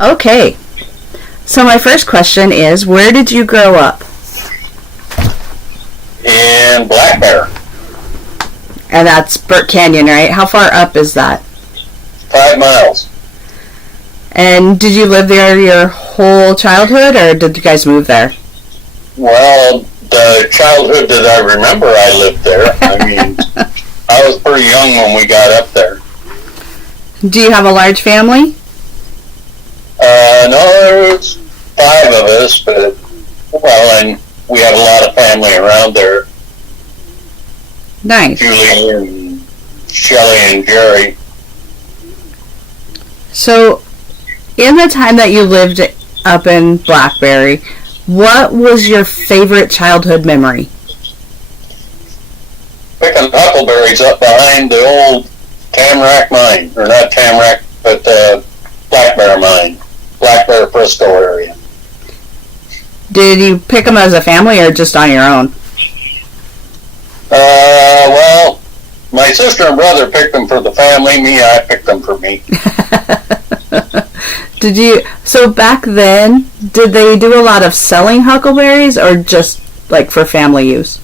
Okay. So my first question is, where did you grow up? In Black Bear. And that's Burke Canyon, right? How far up is that? 5 miles. And did you live there your whole childhood, or did you guys move there? Well, the childhood that I remember, I lived there. I mean, I was pretty young when we got up there. Do you have a large family? No, there was 5 of us, but, well, and we had a lot of family around there. Nice. Julie and Shelley and Jerry. So, in the time that you lived up in Blackberry, what was your favorite childhood memory? Picking huckleberries up behind the old Tamarack mine, or not Tamarack, but the Black Bear mine, Black Bear Frisco area. Did you pick them as a family or just on your own? Well, my sister and brother picked them for the family. I picked them for me. So back then, did they do a lot of selling huckleberries or just like for family use?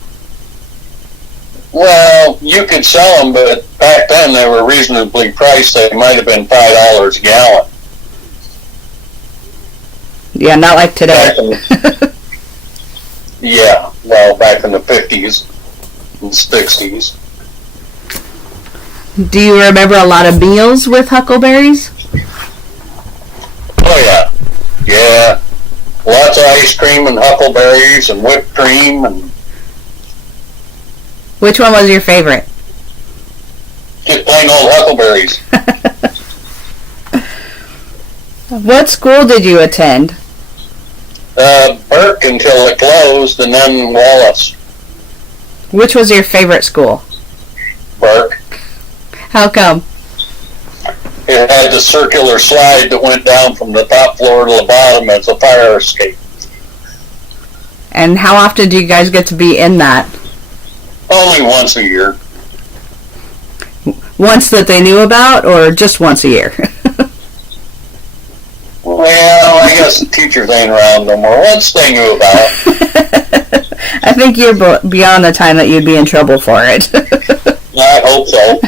Well, you could sell them, but back then they were reasonably priced. They might have been $5 a gallon. Yeah, not like today. Yeah, well, back in the 50s and 60s. Do you remember a lot of meals with huckleberries? Oh, yeah. Yeah. Lots of ice cream and huckleberries and whipped cream. And Which one was your favorite? just plain old huckleberries. What school did you attend? Burke until it closed, and then Wallace. Which was your favorite school? Burke. How come? It had the circular slide that went down from the top floor to the bottom as a fire escape. And how often do you guys get to be in that? Only once a year. Once that they knew about, or just once a year? Well, I guess the teachers ain't around no more. Once they knew about it. I think you're beyond the time that you'd be in trouble for it. I hope so.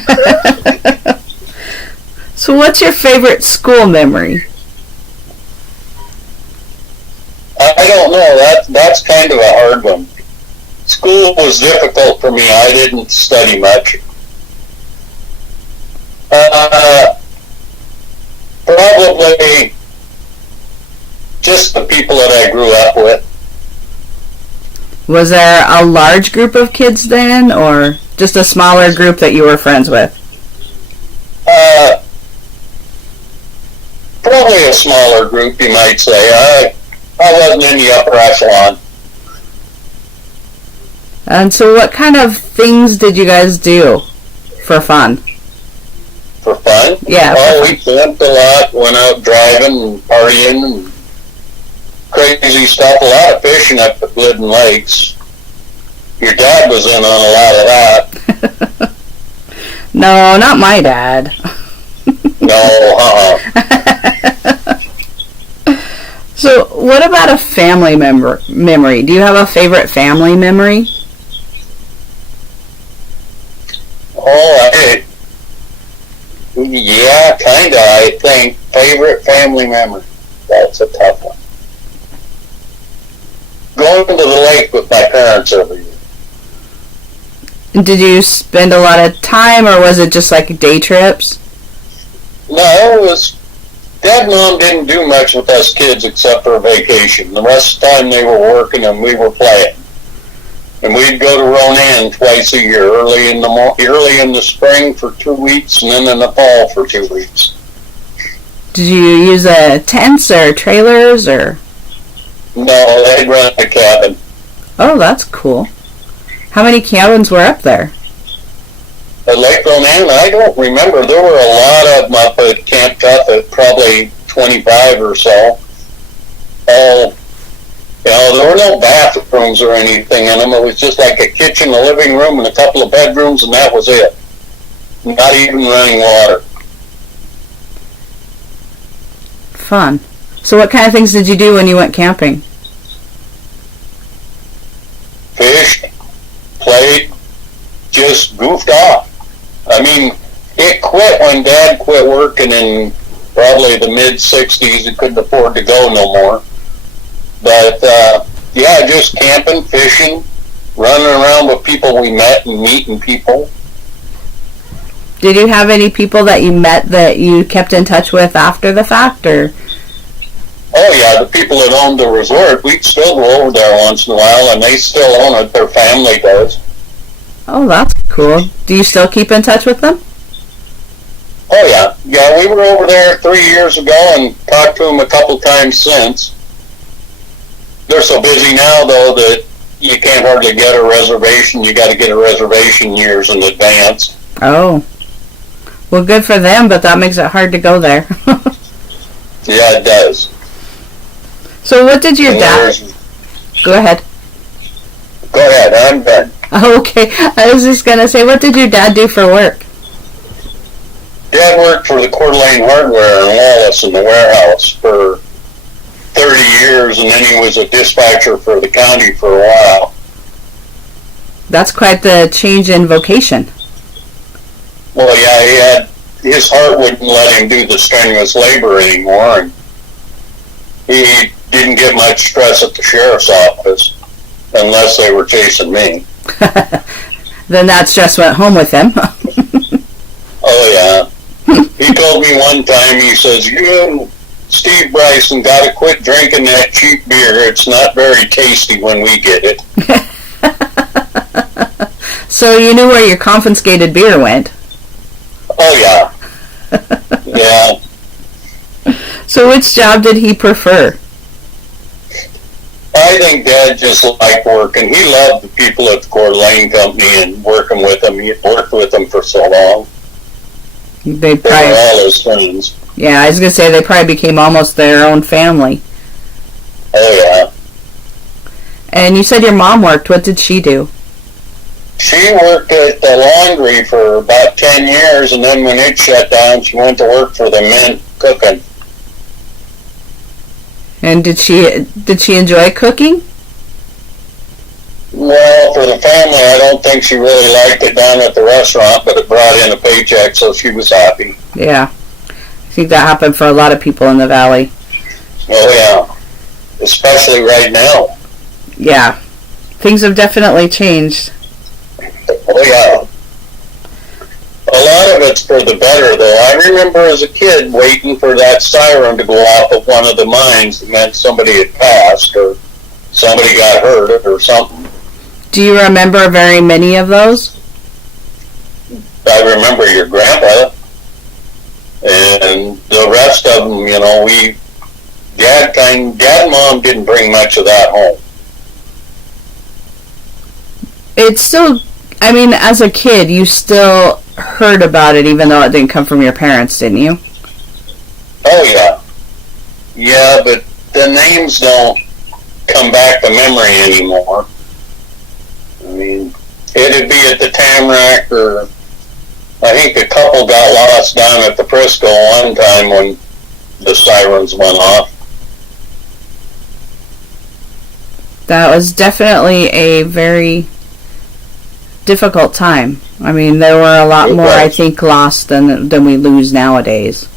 So what's your favorite school memory? I don't know. That's kind of a hard one. School was difficult for me. I didn't study much. Probably just the people that I grew up with. Was there a large group of kids then, or just a smaller group that you were friends with? Probably a smaller group, you might say. I wasn't in the upper echelon. And so what kind of things did you guys do for fun? For fun? Yeah. Well, we camped a lot, went out driving and partying and crazy stuff. A lot of fishing up at Glidden Lakes. Your dad was in on a lot of that. No, not my dad. No, So what about a family memory? Do you have a favorite family memory? Oh, yeah, kind of, I think. Favorite family memory. That's a tough one. Going to the lake with my parents every year. Did you spend a lot of time, or was it just like day trips? No, it was... Dad and Mom didn't do much with us kids except for vacation. The rest of the time they were working and we were playing. And we'd go to Ronan twice a year, early in the spring for 2 weeks, and then in the fall for 2 weeks. Did you use tents or trailers or? No, they'd rent a cabin. Oh, that's cool. How many cabins were up there? At Lake Ronan, I don't remember. There were a lot of them up at Camp Tuffet, probably 25 or so. All, there were no bathrooms or anything in them. It was just like a kitchen, a living room, and a couple of bedrooms, and that was it. Not even running water. Fun. So what kind of things did you do when you went camping? Fished, played, just goofed off. I mean, it quit when Dad quit working in probably the mid-60s. He couldn't afford to go no more. But, yeah, just camping, fishing, running around with people we met and meeting people. Did you have any people that you met that you kept in touch with after the fact, or? Oh, yeah, the people that owned the resort, we'd still go over there once in a while, and they still own it. Their family does. Oh, that's cool. Do you still keep in touch with them? Oh, yeah. Yeah, we were over there 3 years ago and talked to them a couple times since. They're so busy now, though, that you can't hardly get a reservation. You got to get a reservation years in advance. Oh. Well, good for them, but that makes it hard to go there. Yeah, it does. So what did your dad... Go ahead. Go ahead, I'm done. Okay, I was just going to say, what did your dad do for work? Dad worked for the Coeur d'Alene Hardware in Wallace in the warehouse for 30 years, and then he was a dispatcher for the county for a while. That's quite the change in vocation. Well, yeah, his heart wouldn't let him do the strenuous labor anymore, and he didn't get much stress at the sheriff's office unless they were chasing me. Then that stress went home with him. Oh, yeah. He told me one time, he says, you, Steve Bryson, got to quit drinking that cheap beer. It's not very tasty when we get it. So you knew where your confiscated beer went. Oh, yeah. Yeah. So which job did he prefer? I think Dad just liked working. He loved the people at the Coeur d'Alene Company and working with them. He worked with them for so long. They were all his friends. Yeah, I was going to say they probably became almost their own family. Oh, yeah. And you said your mom worked. What did she do? She worked at the laundry for about 10 years, and then when it shut down, she went to work for the men cooking. And did she enjoy cooking? Well, for the family, I don't think she really liked it down at the restaurant, but it brought in a paycheck, so she was happy. Yeah. I think that happened for a lot of people in the valley. Oh, yeah. Especially right now. Yeah. Things have definitely changed. Oh, yeah. A lot of it's for the better, though. I remember as a kid waiting for that siren to go off of one of the mines that meant somebody had passed or somebody got hurt or something. Do you remember very many of those? I remember your grandpa. And the rest of them, you know, Dad and Mom didn't bring much of that home. It's still, I mean, as a kid, you still heard about it even though it didn't come from your parents, didn't you? Oh, yeah. Yeah, but the names don't come back to memory anymore. I mean, it'd be at the Tamarack, or I think a couple got lost down at the Frisco one time when the sirens went off. That was definitely a very difficult time. I mean, there were a lot more, I think, lost than we lose nowadays.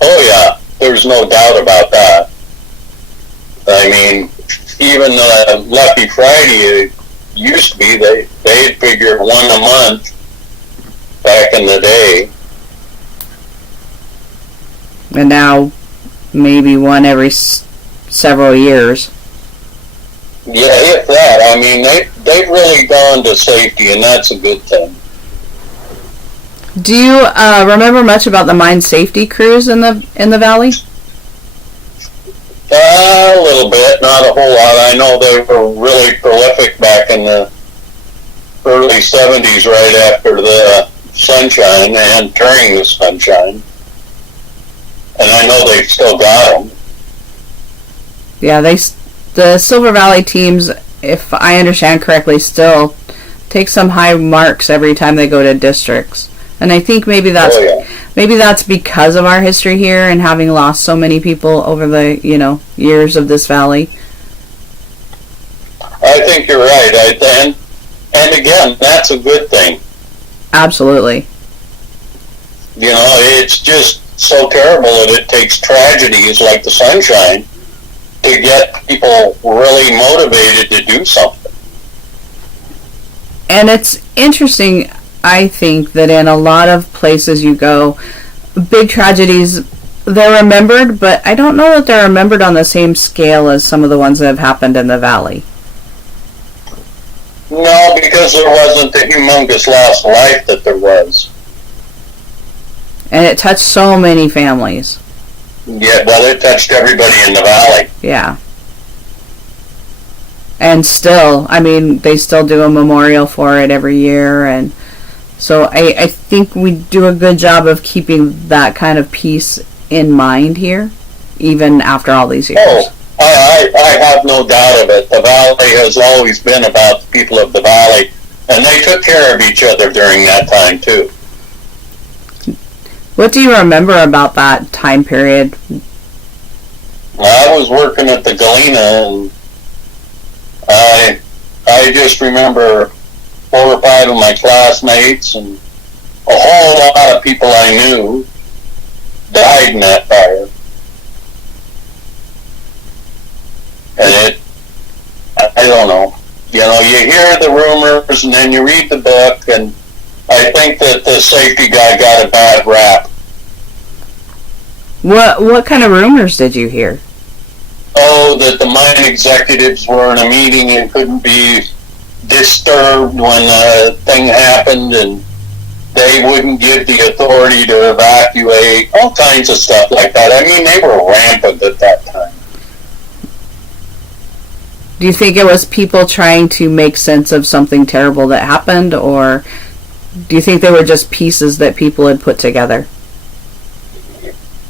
Oh, yeah. There's no doubt about that. I mean, even Lucky Friday, it used to be, they'd figure one a month back in the day. And now, maybe one every several years. Yeah, if that. I mean, they've really gone to safety, and that's a good thing. Do you remember much about the mine safety crews in the valley? A little bit, not a whole lot. I know they were really prolific back in the early 70s, right after the sunshine and during the sunshine. And I know they've still got them. Yeah, the Silver Valley teams, if I understand correctly, still take some high marks every time they go to districts. And I think maybe that's Maybe that's because of our history here and having lost so many people over the, years of this valley. I think you're right. And again, that's a good thing. Absolutely. It's just so terrible that it takes tragedies like the sunshine to get people really motivated to do something. And it's interesting, I think, that in a lot of places you go, big tragedies, they're remembered, but I don't know that they're remembered on the same scale as some of the ones that have happened in the valley. No, because there wasn't the humongous loss of life that there was. And it touched so many families. Yeah, well, it touched everybody in the valley. Yeah. And still, they still do a memorial for it every year, and so I think we do a good job of keeping that kind of peace in mind here, even after all these years. Oh, I have no doubt of it. The valley has always been about the people of the valley, and they took care of each other during that time, too. What do you remember about that time period? I was working at the Galena, and I just remember 4 or 5 of my classmates and a whole lot of people I knew died in that fire. And I don't know. You hear the rumors and then you read the book, and I think that the safety guy got a bad rap. What kind of rumors did you hear? Oh, that the mine executives were in a meeting and couldn't be disturbed when a thing happened, and they wouldn't give the authority to evacuate, all kinds of stuff like that. They were rampant at that time. Do you think it was people trying to make sense of something terrible that happened, or do you think they were just pieces that people had put together?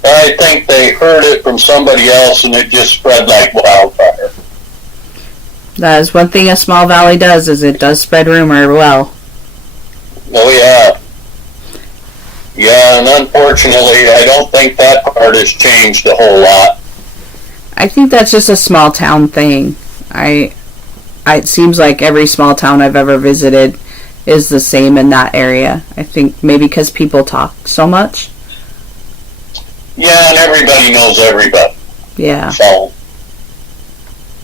I think they heard it from somebody else and it just spread like wildfire. That is one thing a small valley does, is it does spread rumor well. Oh, yeah. Yeah, and unfortunately, I don't think that part has changed a whole lot. I think that's just a small town thing. It seems like every small town I've ever visited is the same in that area. I think maybe because people talk so much. Yeah, and everybody knows everybody. Yeah. So,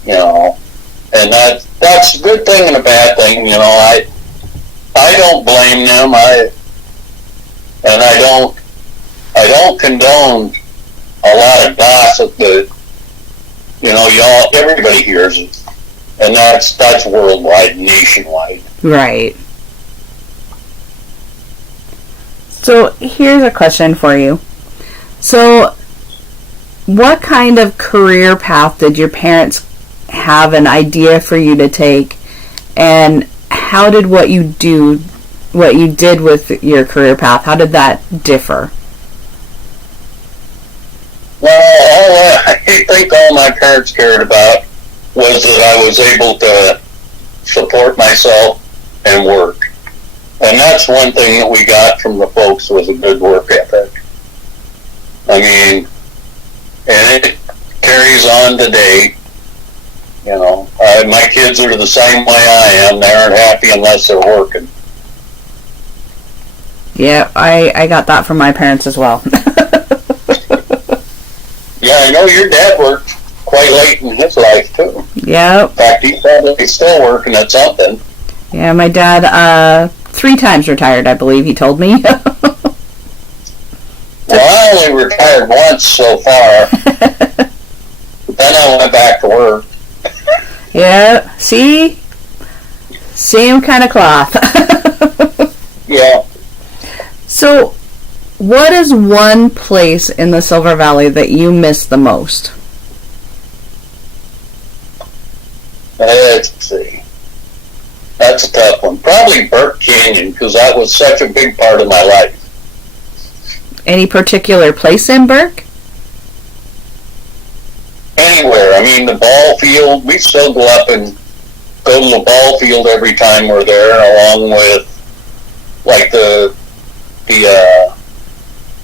and that's a good thing and a bad thing. I don't blame them. I don't condone a lot of gossip that everybody hears it, and that's worldwide, nationwide. Right. So here's a question for you. So, what kind of career path did your parents have an idea for you to take, and how did what you did with your career path, how did that differ? Well, I think all my parents cared about was that I was able to support myself and work. And that's one thing that we got from the folks, was a good work ethic. And it carries on today. My kids are the same way I am. They aren't happy unless they're working. Yeah, I got that from my parents as well. Yeah, I know your dad worked quite late in his life, too. Yeah. In fact, he's probably still working at something. Yeah, my dad, 3 times retired, I believe he told me. Well, I only retired once so far. Then I went back to work. Yeah, see? Same kind of cloth. Yeah. So, what is one place in the Silver Valley that you miss the most? Let's see. That's a tough one. Probably Burke Canyon, because that was such a big part of my life. Any particular place in Burke? Anywhere. The ball field, we still go up and go to the ball field every time we're there, along with, like, the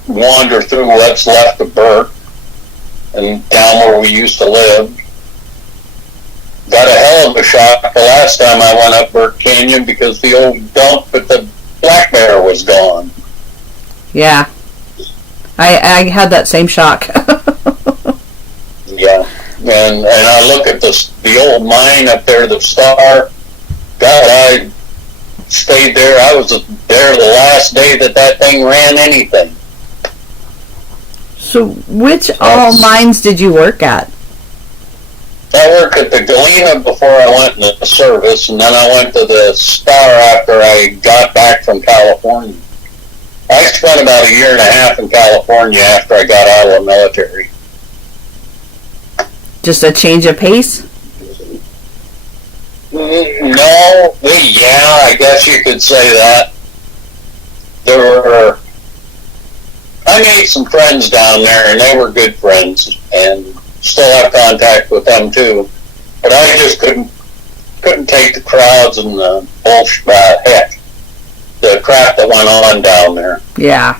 wander through what's left of Burke and down where we used to live. Got a hell of a shock the last time I went up Burke Canyon because the old dump at the black bear was gone. Yeah. I had that same shock. Yeah. And I look at the old mine up there, the Star. God, I stayed there. I was there the last day that thing ran anything. So which all mines did you work at? I worked at the Galena before I went into the service, and then I went to the Star after I got back from California. I spent about a year and a half in California after I got out of the military. Just a change of pace? No, yeah, I guess you could say that. I made some friends down there, and they were good friends, and still have contact with them too. But I just couldn't take the crowds and the bullshit, the crap that went on down there. Yeah.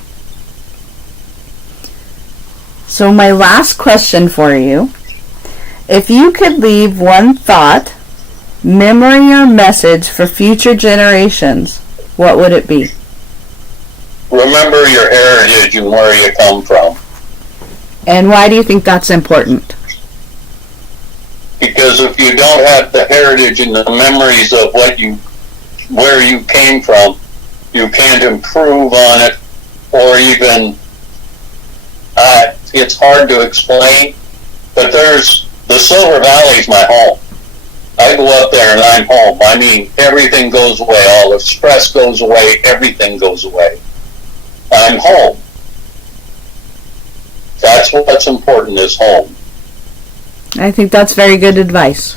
So my last question for you. If you could leave one thought, memory, or message for future generations, what would it be? Remember your heritage and where you come from. And why do you think that's important? Because if you don't have the heritage and the memories of where you came from, you can't improve on it, or even, it's hard to explain, but the Silver Valley's my home. I go up there and I'm home. I mean, everything goes away. All the stress goes away. Everything goes away. I'm home. That's what's important, is home. I think that's very good advice.